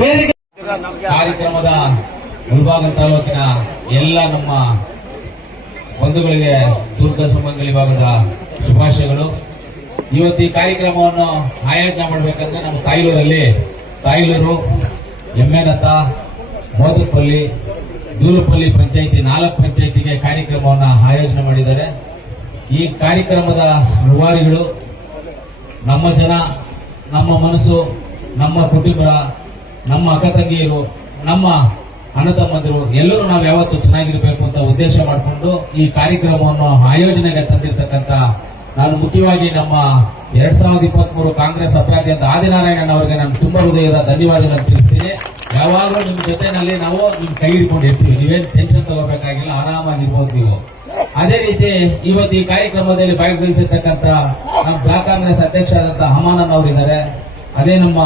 ಕಾರ್ಯಕ್ರಮದ ಗುಲ್ಬಾಗ ತಾಲೂಕಿನ ಎಲ್ಲ ನಮ್ಮ ಬಂಧುಗಳಿಗೆ ದುರ್ಗ ಸುಮಂಗಲಿ ಭಾಗದ ಶುಭಾಶಯಗಳು. ಇವತ್ತು ಈ ಕಾರ್ಯಕ್ರಮವನ್ನು ಆಯೋಜನೆ ಮಾಡಬೇಕಂದ್ರೆ ನಮ್ಮ ತಾಯ್ಲೂರಲ್ಲಿ ತಾಯ್ಲೂರು, ಎಮ್ಮೆನತ್ತ ಮೋದಪಲ್ಲಿ ದೂರುಪಲ್ಲಿ ಪಂಚಾಯಿತಿ ನಾಲ್ಕು ಪಂಚಾಯಿತಿಗೆ ಕಾರ್ಯಕ್ರಮವನ್ನು ಆಯೋಜನೆ ಮಾಡಿದ್ದಾರೆ. ಈ ಕಾರ್ಯಕ್ರಮದ ರೂವಾರಿಗಳು ನಮ್ಮ ಜನ, ನಮ್ಮ ಮನಸ್ಸು, ನಮ್ಮ ಕುಟುಂಬ ನಮ್ಮ ಅಕ್ಕ ತಂಗಿಯರು, ನಮ್ಮ ಅಣ್ಣ ತಮ್ಮಂದಿರು ಎಲ್ಲರೂ ನಾವು ಯಾವತ್ತು ಚೆನ್ನಾಗಿರ್ಬೇಕು ಅಂತ ಉದ್ದೇಶ ಮಾಡಿಕೊಂಡು ಈ ಕಾರ್ಯಕ್ರಮವನ್ನು ಆಯೋಜನೆಗೆ ತಂದಿರತಕ್ಕಂತ ನಾನು ಮುಖ್ಯವಾಗಿ ನಮ್ಮ ಎರಡ್ ಸಾವಿರದ ಇಪ್ಪತ್ತ್ ಮೂರು ಕಾಂಗ್ರೆಸ್ ಅಭ್ಯರ್ಥಿ ಅಂತ ಅವರಿಗೆ ನಾನು ತುಂಬಾ ಹೃದಯದ ಧನ್ಯವಾದಗಳನ್ನು ತಿಳಿಸ್ತೀನಿ. ಯಾವಾಗಲೂ ನಿಮ್ಮ ಜೊತೆನಲ್ಲಿ ನಾವು ನಿಮ್ ಕೈ ಹಿಡ್ಕೊಂಡು ಇರ್ತೀವಿ. ನೀವೇನ್ ಟೆನ್ಷನ್ ತಗೋಬೇಕಾಗಿಲ್ಲ, ಆರಾಮಾಗಿರ್ಬೋದು ನೀವು. ಅದೇ ರೀತಿ ಇವತ್ತು ಈ ಕಾರ್ಯಕ್ರಮದಲ್ಲಿ ಭಾಗವಹಿಸಿರ್ತಕ್ಕಂಥ ನಮ್ಮ ಬ್ಲಾಕ್ ಕಾಂಗ್ರೆಸ್ ಅಧ್ಯಕ್ಷ ಆದಂತಹ ಹಮಾನನ್ ಅವರು ಇದ್ದಾರೆ ಅದೇ ನಮ್ಮ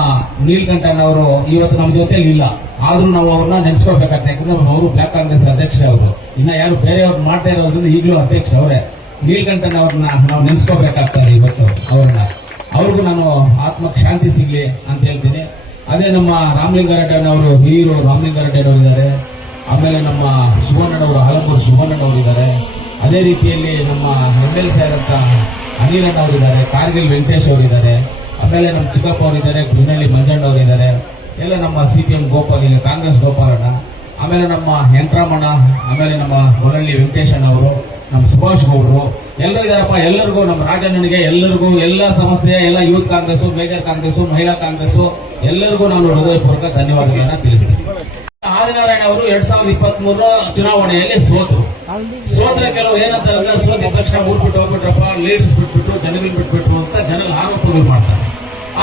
ನೀಲ್ಕಂಠನ್ ಅವರು ಇವತ್ತು ನಮ್ಮ ಜೊತೆಲಿ ಇಲ್ಲ. ಆದ್ರೂ ನಾವು ಅವ್ರನ್ನ ನೆನೆಸ್ಕೋಬೇಕಾಗ್ತದೆ ಯಾಕಂದ್ರೆ ಅವರು ಬ್ಲಾಕ್ ಕಾಂಗ್ರೆಸ್ ಅಧ್ಯಕ್ಷ ಅವರು. ಇನ್ನ ಯಾರು ಬೇರೆಯವ್ರು ಮಾಡ್ತಾ ಇರೋದ್ರಿಂದ ಈಗಲೂ ಅಧ್ಯಕ್ಷ ಅವರೇ. ನೀಲ್ಕಂಠನ್ ಅವ್ರನ್ನ ನಾವು ನೆನೆಸ್ಕೋಬೇಕಾಗ್ತದೆ ಇವತ್ತು ಅವ್ರನ್ನ. ಅವ್ರಿಗೂ ನಾನು ಆತ್ಮಕ್ಕೆ ಶಾಂತಿ ಸಿಗ್ಲಿ ಅಂತ ಹೇಳ್ತೀನಿ. ಅದೇ ನಮ್ಮ ರಾಮಲಿಂಗಾರೆಡ್ಡಿ ಅವರು ಹೀರೋ ರಾಮಲಿಂಗಾರೆಡ್ಡಿ ಅವರು ಇದ್ದಾರೆ. ಆಮೇಲೆ ನಮ್ಮ ಶಿವಣ್ಣನವರು ಹಲಮೂರು ಶಿವಣ್ಣನವರು ಇದ್ದಾರೆ. ಅದೇ ರೀತಿಯಲ್ಲಿ ನಮ್ಮ ಎಂ ಎಲ್ ಸಿ ಆದಂತ ಅನಿಲಣ್ಣ ಅವರಿದ್ದಾರೆ ಕಾರ್ಗಿಲ್ ವೆಂಕಟೇಶ್ ಅವರಿದ್ದಾರೆ ಆಮೇಲೆ ನಮ್ಮ ಚಿಕ್ಕಪ್ಪ ಅವರಿದ್ದಾರೆ ಗುನ್ನಳ್ಳಿ ಮಂಜಣ್ಣ ಅವರಿದ್ದಾರೆ ಎಲ್ಲ ನಮ್ಮ C P M Gopal Congress ಗೋಪಾಲಣ್ಣ. ಆಮೇಲೆ ನಮ್ಮ ಹೆಂಟ್ರಾಮಣ್ಣ, ಆಮೇಲೆ ನಮ್ಮ ಹೊರಳ್ಳಿ ವೆಂಕಟೇಶಣ್ಣ ಅವರು, ನಮ್ಮ ಸುಭಾಷ್ ಗೌಡ್ರು. ಎಲ್ಲರೂ ಇದಾರಪ್ಪ ಎಲ್ಲರಿಗೂ, ನಮ್ಮ ರಾಜಣ್ಣನಿಗೆ ಎಲ್ಲರಿಗೂ, ಎಲ್ಲ ಸಂಸ್ಥೆಯ ಎಲ್ಲ ಯೂತ್ ಕಾಂಗ್ರೆಸ್ ಮೇಜರ್ ಕಾಂಗ್ರೆಸ್ ಮಹಿಳಾ ಕಾಂಗ್ರೆಸ್ ಎಲ್ಲರಿಗೂ ನಾನು ಹೃದಯಪೂರ್ವಕ ಧನ್ಯವಾದಗಳನ್ನ ತಿಳಿಸ್ತೀನಿ. ಆದಿನಾರಾಯಣ ಅವರು ಎರಡ್ ಸಾವಿರದ ಇಪ್ಪತ್ತ್ ಮೂರರ ಚುನಾವಣೆಯಲ್ಲಿ ಸೋತರು. ಸೋತ್ರ ಕೆಲವು ಏನಂತಾರೆ ಸೋತಿದ ತಕ್ಷಣ ಊರ್ ಬಿಟ್ಟು ಹೋಗ್ಬಿಟ್ರಪ್ಪ ಲೀಡರ್ಸ್ ಬಿಟ್ಬಿಟ್ಟು ಜನಗಳು ಬಿಟ್ಬಿಟ್ರು ಅಂತ ಜನಗಳ ಆರೋಪಗಳು ಮಾಡ್ತಾರೆ.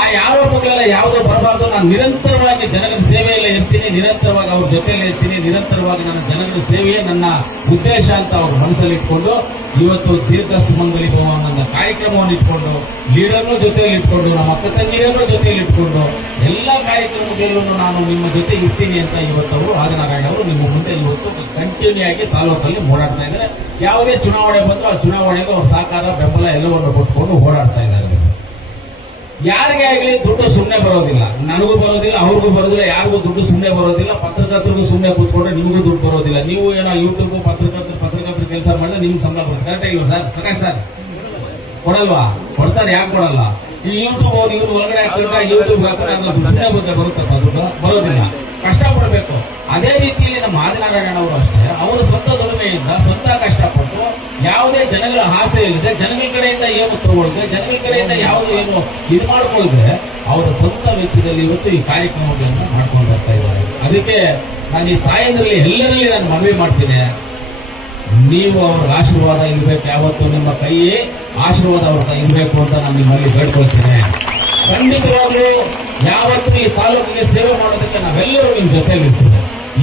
ಆ ಆರೋಪಗಳೆಲ್ಲ ಯಾವುದೇ ಬರಬಾರ್ದು. ನಾನು ನಿರಂತರವಾಗಿ ಜನರ ಸೇವೆಯಲ್ಲೇ ಇರ್ತೀನಿ. ನಿರಂತರವಾಗಿ ಅವ್ರ ಜೊತೆಯಲ್ಲೇ ಇರ್ತೀನಿ. ನಿರಂತರವಾಗಿ ನನ್ನ ಜನಗಳ ಸೇವೆಯೇ ನನ್ನ ಉದ್ದೇಶ ಅಂತ ಅವ್ರ ಮನಸ್ಸಲ್ಲಿ ಇಟ್ಕೊಂಡು, ಇವತ್ತು ತೀರ್ಥ ಸುಮಂಗಲಿ ಭವನ ಕಾರ್ಯಕ್ರಮವನ್ನು ಇಟ್ಕೊಂಡು, ಲೀಡರ್ನು ಜೊತೆಯಲ್ಲಿ ಇಟ್ಕೊಂಡು, ನಮ್ಮ ಅಕ್ಕ ತಂಗಿಯರನ್ನು ಜೊತೆಯಲ್ಲಿ ಇಟ್ಕೊಂಡು, ಎಲ್ಲ ಕಾರ್ಯಕ್ರಮಗಳನ್ನು ನಾನು ನಿಮ್ಮ ಜೊತೆ ಇರ್ತೀನಿ ಅಂತ ಇವತ್ತು ಅವರು ರಾಜನಾರಾಯಣ ಅವರು ನಿಮ್ಮ ಮುಂದೆ ಇವತ್ತು ಕಂಟಿನ್ಯೂ ಆಗಿ ತಾಲೂಕಲ್ಲಿ ಓಡಾಡ್ತಾ ಇದ್ದಾರೆ. ಯಾವುದೇ ಚುನಾವಣೆ ಬಂದರೂ ಆ ಚುನಾವಣೆಗೆ ಅವ್ರ ಸಹಕಾರ, ಬೆಂಬಲ ಎಲ್ಲವನ್ನು ಕೊಟ್ಕೊಂಡು ಓಡಾಡ್ತಾ ಇದ್ದಾರೆ. ಯಾರಿಗೆ ಆಗಲಿ ದುಡ್ಡು ಸುಮ್ಮನೆ ಬರೋದಿಲ್ಲ. ನನಗೂ ಬರೋದಿಲ್ಲ, ಅವ್ರಿಗೂ ಬರೋದಿಲ್ಲ, ಯಾರಿಗೂ ದುಡ್ಡು ಸುಮ್ಮನೆ ಬರೋದಿಲ್ಲ, ಪತ್ರಕರ್ತರಿಗೂ ಸುಮ್ಮನೆ ಕೂತ್ಕೊಂಡ್ರೆ ನಿಮಗೂ ದುಡ್ಡು ಬರೋದಿಲ್ಲ. ನೀವು ಏನೋ ಯೂಟ್ಯೂಬ್ ಪತ್ರಕರ್ತರು ಪತ್ರಕರ್ತರು ಕೆಲಸ ಮಾಡಿದ್ರೆ ನಿಮ್ಗೆ ಸಂಬಳ ಬರುತ್ತೆ. ಕರೆಕ್ಟ್ ಇಲ್ವಾ ಸರ್? Correct sir? ಕೊಡಲ್ವಾ? ಕೊಡ್ತಾರೆ, ಯಾಕೆ ಕೊಡಲ್ಲ? ಈ ಯೂಟ್ಯೂಬ್ ಹೋಗಿ ಇವ್ರು ಒಳಗಡೆ ಯೂಟ್ಯೂಬ್ ಸುಮ್ಮನೆ ಬರುತ್ತೆ ಬರುತ್ತಪ್ಪ ದುಡ್ಡು? ಬರೋದಿಲ್ಲ. ಕಷ್ಟಪಡಬೇಕು ಅದೇ ರೀತಿಯಲ್ಲಿ ನಮ್ಮ ಆದಿನಾರಾಯಣವರು ಅಷ್ಟೇ, ಅವರು ಸ್ವಂತ ದುಡಿಮೆಯಿಂದ ಸ್ವಂತ ಕಷ್ಟಪಟ್ಟು ಯಾವುದೇ ಜನಗಳ ಆಸೆ ಇಲ್ಲದೆ ಜನಗಳ ಕಡೆಯಿಂದ ಏನು ತಗೊಳ್ಳದೆ ಜನಗಳ ಕಡೆಯಿಂದ ಯಾವುದು ಏನು ಇದು ಮಾಡ್ಕೊಳ್ದೆ, ಅವರ ಸ್ವಂತ ವೆಚ್ಚದಲ್ಲಿ ಇವತ್ತು ಈ ಕಾರ್ಯಕ್ರಮಗಳನ್ನು ಮಾಡ್ಕೊಂಡು ಬರ್ತಾ ಇದ್ದಾರೆ. ಅದಕ್ಕೆ ನಾನು ಈ ತಾಯಂದ್ರಲ್ಲಿ ಎಲ್ಲರಲ್ಲಿ ನಾನು ಮನವಿ ಮಾಡ್ತೀನಿ. ನೀವು ಅವ್ರ ಆಶೀರ್ವಾದ ಇರಬೇಕು, ಯಾವತ್ತು ನಿಮ್ಮ ಕೈ ಆಶೀರ್ವಾದ ಅವ್ರ ಇರಬೇಕು ಅಂತ ನಾನು ನಿಮ್ಮಲ್ಲಿ ಬೇಡ್ಕೊಳ್ತೀನಿ. ಖಂಡಿತವಾಗ್ಲೂ ಯಾವತ್ತೂ ಈ ತಾಲೂಕಿಗೆ ಸೇವೆ ಮಾಡೋದಕ್ಕೆ ನಾವೆಲ್ಲರೂ ನಿಮ್ಮ ಜೊತೆಯಲ್ಲಿರ್ತೀವಿ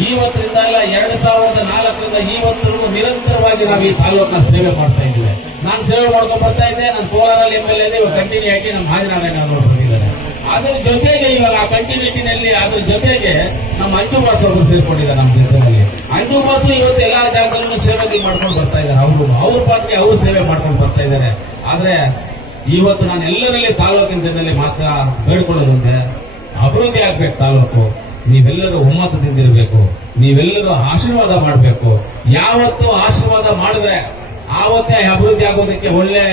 ಇವತ್ತರಿಂದ ಎಲ್ಲ ಎರಡ್ ಸಾವಿರದ ನಾಲ್ಕರಿಂದ ಇವತ್ತರೆಗೂ ನಿರಂತರವಾಗಿ ನಾವು ಈ ತಾಲೂಕಿನ ಸೇವೆ ಮಾಡ್ತಾ ಇದ್ದೀವಿ. ನಾನು ಸೇವೆ ಮಾಡ್ಕೊಂಡು ಬರ್ತಾ ಇದ್ದೆ ನನ್ನ ಕೋಲಾರಲ್ಲಿ ಎಂ ಎಲ್ ಎ ಕಂಟಿನ್ಯೂ ಆಗಿ ನಮ್ಮ ಹಾಜರಾದ ನೋಡ್ಕೊಂಡಿದ್ದಾರೆ ಅದ್ರ ಜೊತೆಗೆ ಇವಾಗ ಆ ಕಂಟಿನ್ಯೂಟಿನಲ್ಲಿ ಅದ್ರ ಜೊತೆಗೆ ನಮ್ಮ ಅಂಜು ಬಾಸ್ ಅವರು ಸೇರ್ಕೊಂಡಿದ್ದಾರೆ ನಮ್ಮ ಜೊತೆಯಲ್ಲಿ. ಅಂಜು ಬಾಸು ಇವತ್ತು ಎಲ್ಲಾ ಜಾಗದಲ್ಲೂ ಸೇವೆಗೆ ಮಾಡ್ಕೊಂಡು ಬರ್ತಾ ಇದ್ದಾರೆ. ಅವರು, ಅವ್ರ ಪಾರ್ಟಿಗೆ ಅವರು ಸೇವೆ ಮಾಡ್ಕೊಂಡು ಬರ್ತಾ ಇದ್ದಾರೆ. ಆದ್ರೆ ಇವತ್ತು ನಾನು ಎಲ್ಲರಲ್ಲಿ ತಾಲೂಕಿನ ಜನರಲ್ಲಿ ಮಾತ್ರ ಬೇಡ್ಕೊಳ್ಳೋದಂದ್ರೆ ಅಭಿವೃದ್ಧಿ ಆಗ್ಬೇಕು ತಾಲೂಕು. ನೀವೆಲ್ಲರೂ ಒಮ್ಮತದಿಂದಿರಬೇಕು. ನೀವೆಲ್ಲರೂ ಆಶೀರ್ವಾದ ಮಾಡಬೇಕು. ಯಾವತ್ತು ಆಶೀರ್ವಾದ ಮಾಡಿದ್ರೆ ಆವತ್ತೇ ಅಭಿವೃದ್ಧಿ ಆಗೋದಕ್ಕೆ ಒಳ್ಳೆ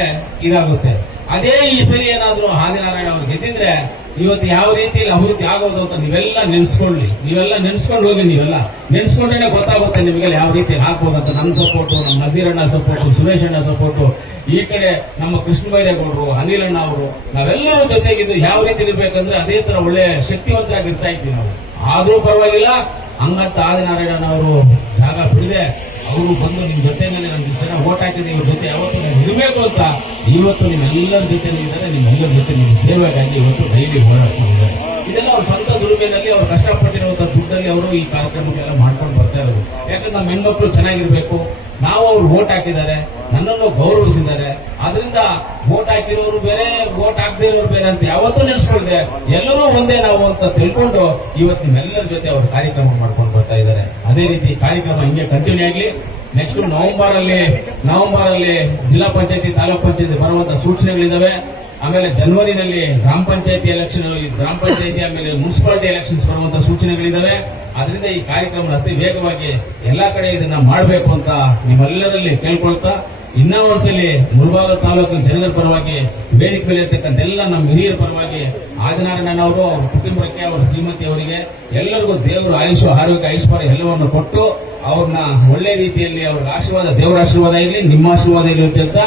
ಇದಾಗುತ್ತೆ. ಅದೇ ಈ ಸರಿ ಏನಾದ್ರೂ ಆದಿನಾರಾಯಣ ಅವ್ರು ಗೆದ್ದಿದ್ರೆ ಇವತ್ತು ಯಾವ ರೀತಿಯಲ್ಲಿ ಅಭಿವೃದ್ಧಿ ಆಗೋದು ಅಂತ ನೀವೆಲ್ಲ ನೆನ್ಸ್ಕೊಳ್ಳಿ. ನೀವೆಲ್ಲ ನೆನ್ಸ್ಕೊಂಡು ಹೋಗಿ ನೀವೆಲ್ಲ. ನೆನ್ಸ್ಕೊಂಡೇನೆ ಗೊತ್ತಾಗುತ್ತೆ ನಿಮಗೆಲ್ಲ ಯಾವ ರೀತಿ ಹಾಕ್ಬೋದಂತ ನನ್ನ ಸಪೋರ್ಟು ನಮ್ಮ ನಜೀರಣ್ಣ ಸಪೋರ್ಟು ಸುರೇಶ್ ಅಣ್ಣ ಸಪೋರ್ಟು ಈ ಕಡೆ ನಮ್ಮ ಕೃಷ್ಣ ಬೈರೇಗೌಡರು ಅನಿಲಣ್ಣ ಅವರು, ನಾವೆಲ್ಲರೂ ಜೊತೆಗಿದ್ದು ಯಾವ ರೀತಿ ಇರ್ಬೇಕಂದ್ರೆ ಅದೇ ತರ ಒಳ್ಳೆ ಶಕ್ತಿವಂತರಾಗಿರ್ತಾ ಇದ್ವಿ ನಾವು. ಆದ್ರೂ ಪರವಾಗಿಲ್ಲ ಹಂಗಂತ ಆದಿನಾರಾಯಣ ಅವರು ಜಾಗ ಬಿಡದೆ ಅವರು ಬಂದು ನಿಮ್ಮ ಜೊತೆನಲ್ಲಿ ನಾನು ಜನ ಓಟ್ ಹಾಕಿದ್ರೆ ಇವ್ರ ಜೊತೆ ಯಾವತ್ತು ನಾನು ಇರಬೇಕು ಅಂತ ಇವತ್ತು ನಿಮ್ಮೆಲ್ಲರ ಜೊತೆ ಇದ್ದಾರೆ ನಿಮ್ಮೆಲ್ಲರ ಜೊತೆ ನಿಮ್ಮ ಸೇವೆಗಾಗಿ ಇವತ್ತು ಡೈಲಿ ಓಡಾಡ್ಕೊಂಡಿದ್ದಾರೆ ಇದೆಲ್ಲ ಅವ್ರ ಸ್ವಂತ ದುಡಿಮೆನಲ್ಲಿ ಅವ್ರು ಕಷ್ಟಪಟ್ಟಿರುವಂತ ದುಡ್ಡಲ್ಲಿ ಅವರು ಈ ಕಾರ್ಯಕ್ರಮಗಳೆಲ್ಲ ಮಾಡ್ಕೊಂಡು ಬರ್ತಾ ಇರೋದು. ಯಾಕಂದ್ರೆ ನಮ್ಮ ಹೆಣ್ಮಕ್ಳು ಚೆನ್ನಾಗಿರ್ಬೇಕು. ನಾವು ಅವ್ರು ವೋಟ್ ಹಾಕಿದ್ದಾರೆ. ನನ್ನನ್ನು ಗೌರವಿಸಿದ್ದಾರೆ. ಅದರಿಂದ ವೋಟ್ ಹಾಕಿರೋರು ಬೇರೆ, ವೋಟ್ ಹಾಕದೇ ಇರೋರು ಬೇರೆ ಅಂತ ಯಾವತ್ತೂ ನೆನೆಸ್ಕೊಂಡಿದೆ ಎಲ್ಲರೂ ಒಂದೇ ನಾವು ಅಂತ ತಿಳ್ಕೊಂಡು ಇವತ್ತು ನಿಮ್ಮೆಲ್ಲರ ಜೊತೆ ಅವರು ಕಾರ್ಯಕ್ರಮ ಮಾಡ್ಕೊಂಡು ಬರ್ತಾ ಇದ್ದಾರೆ. ಅದೇ ರೀತಿ ಕಾರ್ಯಕ್ರಮ ಹಿಂಗೆ ಕಂಟಿನ್ಯೂ ಆಗ್ಲಿ. ನೆಕ್ಸ್ಟ್ ನವೆಂಬರ್ ಅಲ್ಲಿ ನವೆಂಬರ್ ಅಲ್ಲಿ ಜಿಲ್ಲಾ ಪಂಚಾಯತಿ, ತಾಲೂಕ್ ಪಂಚಾಯತಿ ಬರುವಂತ ಸೂಚನೆಗಳಿದಾವೆ. ಆಮೇಲೆ ಜನವರಿನಲ್ಲಿ ಗ್ರಾಮ ಪಂಚಾಯತಿ ಎಲೆಕ್ಷನ್ ಗ್ರಾಮ ಪಂಚಾಯತಿ ಆಮೇಲೆ ಮುನ್ಸಿಪಾಲಿಟಿ ಎಲೆಕ್ಷನ್ಸ್ ಬರುವಂತಹ ಸೂಚನೆಗಳಿದ್ದಾವೆ ಅದರಿಂದ ಈ ಕಾರ್ಯಕ್ರಮ ಅತಿ ವೇಗವಾಗಿ ಎಲ್ಲಾ ಕಡೆ ಇದನ್ನ ಮಾಡಬೇಕು ಅಂತ ನಿಮ್ಮೆಲ್ಲರಲ್ಲಿ ಕೇಳ್ಕೊಳ್ತಾ, ಇನ್ನೂ ಒಂದ್ಸಲಿ ಮುಳಬಾಗ ತಾಲೂಕಿನ ಜನರ ಪರವಾಗಿ ವೇದಿಕೆ ಮೇಲೆ ಇರ್ತಕ್ಕಂಥ ಎಲ್ಲ ನಮ್ಮ ಹಿರಿಯರ ಪರವಾಗಿ ಆದಿನಾರಾಯಣ ಅವರು ಅವ್ರ ಕುಟುಂಬಕ್ಕೆ ಅವರ ಶ್ರೀಮತಿ ಅವರಿಗೆ ಎಲ್ಲರಿಗೂ ದೇವರು ಆಯುಷ ಆರೋಗ್ಯ, ಐಶ್ವರ್ಯ ಎಲ್ಲವನ್ನು ಕೊಟ್ಟು ಅವ್ರನ್ನ ಒಳ್ಳೆ ರೀತಿಯಲ್ಲಿ ಅವ್ರ ಆಶೀರ್ವಾದ, ದೇವರ ಆಶೀರ್ವಾದ ಇರಲಿ, ನಿಮ್ಮ ಆಶೀರ್ವಾದ ಇರಲಿ ಅಂತ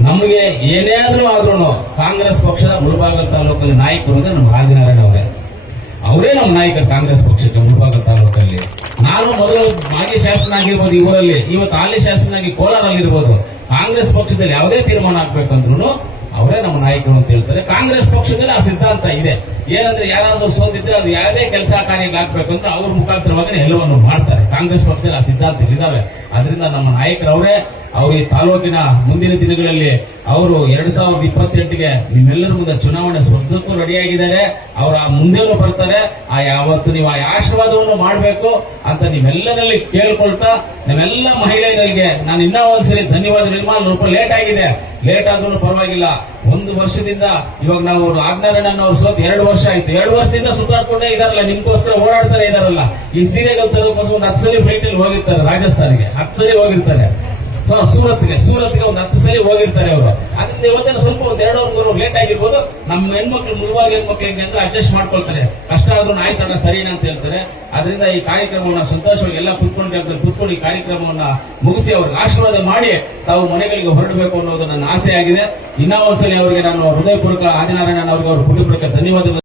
ನಮಗೆ ಏನೇ ಆದ್ರೂ ಆದ್ರೂ ಕಾಂಗ್ರೆಸ್ ಪಕ್ಷದ ಮುಳಬಾಗ ತಾಲೂಕಲ್ಲಿ ನಾಯಕರು ಅಂದ್ರೆ ನಮ್ಮ ಆದಿನಾರಾಯಣ ಅವರೇ. ಅವರೇ ನಮ್ಮ ನಾಯಕರು ಕಾಂಗ್ರೆಸ್ ಪಕ್ಷಕ್ಕೆ ಮುಳಬಾಗ ತಾಲೂಕಲ್ಲಿ. ನಾನು ಮೊದಲು ಮಾಜಿ ಶಾಸನ ಆಗಿರ್ಬೋದು ಇವರಲ್ಲಿ ಇವತ್ತು ಹಾಲಿ ಶಾಸನಾಗಿ ಕೋಲಾರಲ್ಲಿರ್ಬೋದು. ಕಾಂಗ್ರೆಸ್ ಪಕ್ಷದಲ್ಲಿ ಯಾವುದೇ ತೀರ್ಮಾನ ಆಗ್ಬೇಕಂದ್ರೂ ಅವರೇ ನಮ್ಮ ನಾಯಕರು ಅಂತ ಹೇಳ್ತಾರೆ. ಕಾಂಗ್ರೆಸ್ ಪಕ್ಷದಲ್ಲಿ ಆ ಸಿದ್ಧಾಂತ ಇದೆ. ಏನಂದ್ರೆ ಯಾರಾದ್ರೂ ಸೋತಿದ್ರೆ ಅದು ಯಾವುದೇ ಕೆಲಸ ಅಂತ ಅವ್ರ ಮುಖಾಂತರವಾಗಿ ಎಲ್ಲವನ್ನು ಮಾಡ್ತಾರೆ. ಕಾಂಗ್ರೆಸ್ ಪಕ್ಷದಲ್ಲಿ ಆ ಸಿದ್ಧಾಂತ ಅದರಿಂದ ನಮ್ಮ ನಾಯಕರು ಅವರೇ ಈ ತಾಲೂಕಿನ ಮುಂದಿನ ದಿನಗಳಲ್ಲಿ ಅವರು ಎರಡ್ ಸಾವಿರದ ಇಪ್ಪತ್ತೆಂಟಿಗೆ ನಿಮ್ಮೆಲ್ಲರ ಮುಂದೆ ಚುನಾವಣೆ ಸ್ಪರ್ಧಕ್ಕೂ ರೆಡಿಯಾಗಿದ್ದಾರೆ. ಅವರ ಮುಂದೆನೂ ಬರ್ತಾರೆ. ಆ ಯಾವತ್ತು ನೀವು ಆ ಆಶೀರ್ವಾದವನ್ನು ಮಾಡಬೇಕು ಅಂತ ನಿಮ್ಮೆಲ್ಲರಲ್ಲಿ ಕೇಳ್ಕೊಳ್ತಾ ನಮ್ಮೆಲ್ಲ ಮಹಿಳೆಯರಿಗೆ ನಾನು ಇನ್ನೂ ಒಂದ್ಸರಿ ಧನ್ಯವಾದ ನಿರ್ಮಾಣ ರೂಪ ಲೇಟ್ ಆಗಿದೆ. ಲೇಟ್ ಆದ್ರೂ ಪರವಾಗಿಲ್ಲ. ಒಂದು ವರ್ಷದಿಂದ ಇವಾಗ ನಾವು ಆಗ್ನಾರಾಯಣ ಅವ್ರು ಸೋತ್ ಎರಡು ವರ್ಷ ಆಯ್ತು. ಎರಡು ವರ್ಷದಿಂದ ಸುತ್ತಾಡ್ಕೊಂಡೇ ಇದಾರಲ್ಲ, ನಿಮ್ಗೋಸ್ಕರ ಓಡಾಡ್ತಾರೆ ಇದಾರಲ್ಲ. ಈ ಸೀರೆಗಳು ತರೋಕೋಸ್ಕರ ಒಂದು ಹತ್ತು ಸರಿ ಫ್ಲೈಟ್ ಅಲ್ಲಿ ಹೋಗಿರ್ತಾರೆ, ರಾಜಸ್ಥಾನಿಗೆ. ಹತ್ತು ಸರಿ ಹೋಗಿರ್ತಾರೆ. ಸೂರತ್ಗೆ ಸೂರತ್ಗೆ ಒಂದು ಹತ್ತು ಸಲ ಹೋಗಿರ್ತಾರೆ ಅವರು. ಅದರಿಂದ ಇವತ್ತೇನು ಸ್ವಲ್ಪ ಒಂದ್ ಎರಡು ಮೂರು ಲೇಟ್ ಆಗಿರ್ಬೋದು. ನಮ್ಮ ಹೆಣ್ಮಕ್ಳು ಮುಳುವಾಗ ಹೆಣ್ಮಕ್ಳು ಹೆಂಗೆ ಅಂದ್ರೆ ಅಡ್ಜಸ್ಟ್ ಮಾಡ್ಕೊಳ್ತಾರೆ. ಕಷ್ಟ ಆದ್ರೂ ಆಯ್ತಣ್ಣ ಸರಿನಾ ಅಂತ ಹೇಳ್ತಾರೆ. ಅದರಿಂದ ಈ ಕಾರ್ಯಕ್ರಮವನ್ನ ಸಂತೋಷವಾಗಿ ಎಲ್ಲ ಕುತ್ಕೊಂಡು ಕುತ್ಕೊಂಡು ಈ ಕಾರ್ಯಕ್ರಮವನ್ನ ಮುಗಿಸಿ ಅವ್ರಿಗೆ ಆಶೀರ್ವಾದ ಮಾಡಿ ತಾವು ಮನೆಗಳಿಗೆ ಹೊರಡಬೇಕು ಅನ್ನೋದು ನನ್ನ ಆಸೆ ಆಗಿದೆ. ಇನ್ನೂ ಒಂದ್ಸಲಿ ಅವರಿಗೆ ನಾನು ಹೃದಯಪೂರ್ವಕ ಆದಿನಾರಾಯಣ ಅವರಿಗೆ ಅವ್ರ ಕುಟುಂಬಕ್ಕೆ ಧನ್ಯವಾದಗಳು.